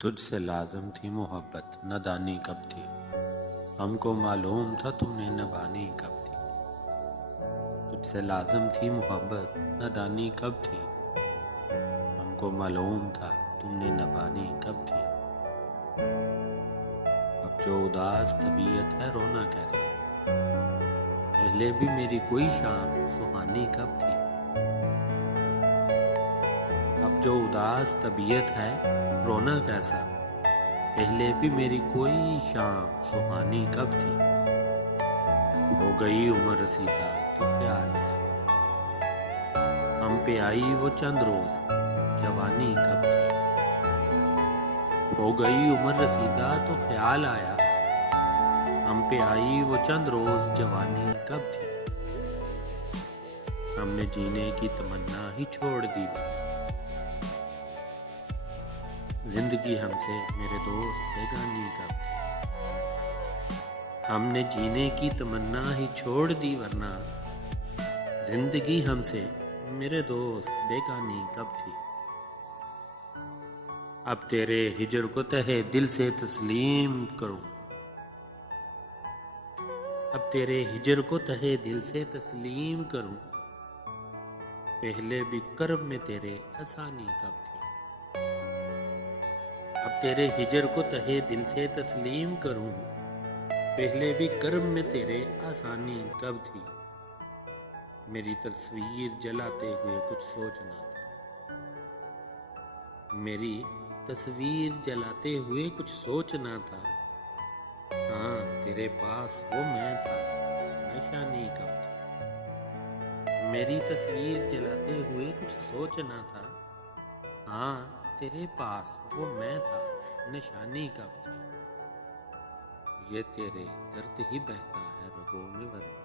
تجھ سے لازم تھی محبت نہ دانی کب تھی، ہم کو معلوم تھا تم نے نبھانی کب تھی۔ تجھ سے لازم تھی محبت نہ دانی کب تھی، ہم کو معلوم تھا تم نے نبھانی کب تھی۔ اب جو اداس طبیعت ہے رونا کیسا، پہلے بھی میری کوئی شام سہانی کب تھی۔ اب جو اداس طبیعت ہے رونا کیسا، پہلے بھی میری کوئی شام سہانی کب تھی۔ ہو گئی عمر رسیدہ تو خیال آیا، ہم پہ آئی وہ چند روز جوانی کب تھی۔ ہو گئی عمر رسیدہ تو خیال آیا، ہم پہ آئی وہ چند روز جوانی کب تھی۔ ہم نے جینے کی تمنا ہی چھوڑ دی، زندگی ہم سے میرے دوست بیگانی کب تھی۔ ہم نے جینے کی تمنا ہی چھوڑ دی ورنہ زندگی ہم سے میرے دوست بیگانی کب تھی۔ اب تیرے ہجر کو تہہ دل سے تسلیم کروں، اب تیرے ہجر کو تہہ دل سے تسلیم کروں، پہلے بھی کرب میں تیرے آسانی کب تھی۔ اب تیرے ہجر کو تہہ دل سے تسلیم کروں، پہلے بھی کرب میں تیرے آسانی کب تھی۔ میری تصویر جلاتے ہوئے کچھ سوچنا تھا، میری تصویر جلاتے ہوئے کچھ سوچنا تھا، ہاں تیرے پاس وہ میں تھا نشانی کب تھی۔ میری تصویر جلاتے ہوئے کچھ سوچنا تھا، ہاں تیرے پاس وہ میں تھا نشانی کب تھی۔ یہ تیرے درد ہی بہتا ہے رگوں میں ورنہ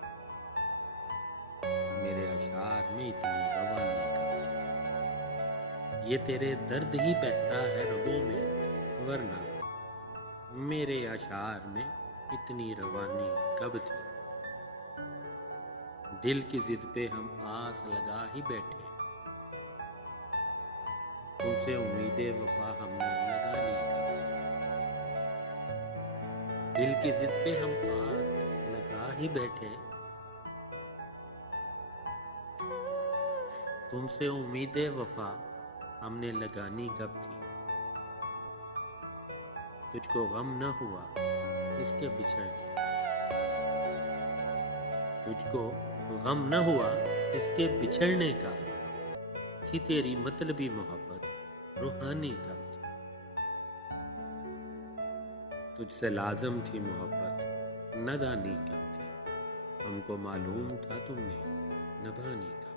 میرے اشعار میں اتنی روانی کب تھی۔ یہ تیرے درد ہی بہتا ہے رگوں میں ورنہ میرے اشعار میں اتنی روانی کب تھی۔ دل کی ضد پہ ہم آس لگا ہی بیٹھے، تم سے امید وفا ہم نے لگانی کب تھی۔ دل کی ضد پہ ہم آس لگا ہی بیٹھے، تم سے امید وفا ہم نے لگانی کب تھی۔ تجھ کو غم نہ ہوا اس کے بچھڑنے، تجھ کو غم نہ ہوا اس کے بچھڑنے کا، تھی تیری مطلبی محبت روحانی کب تھی۔ تجھ سے لازم تھی محبت نہ دانی کب تھی، ہم کو معلوم تھا تم نے نبھانی کب تھی۔